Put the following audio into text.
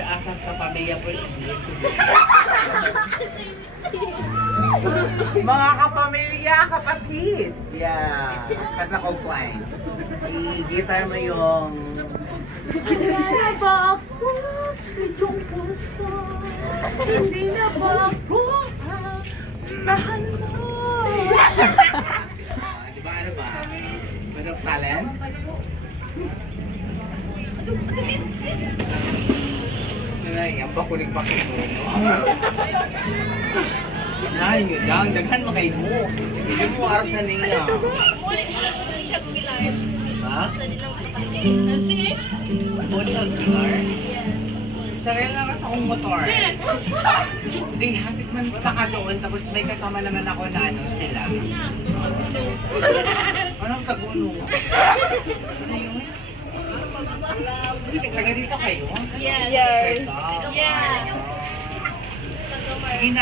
akat kapamilya po mga kapamilya, kapatid. Yeah. Kata ko po ay. I-guitar mo yung hindi na ba ako sa iyong puso? Hindi na ba ako ang mahal mo? Di ba ano ba? Ano talent? Ay, ang bakuling-bakuling mo. Isahin nyo lang, daghan mo kayo mo. Hindi mo aras na niya. Ha? Muli ang pilar? Sarili lang sa akong motor. Hindi, hapit man pa ka doon, tapos may kasama naman ako na ano sila. Anong tagulo? Ano yun? Taga dito kayo? Yes. Yes. Yeah. Sige na.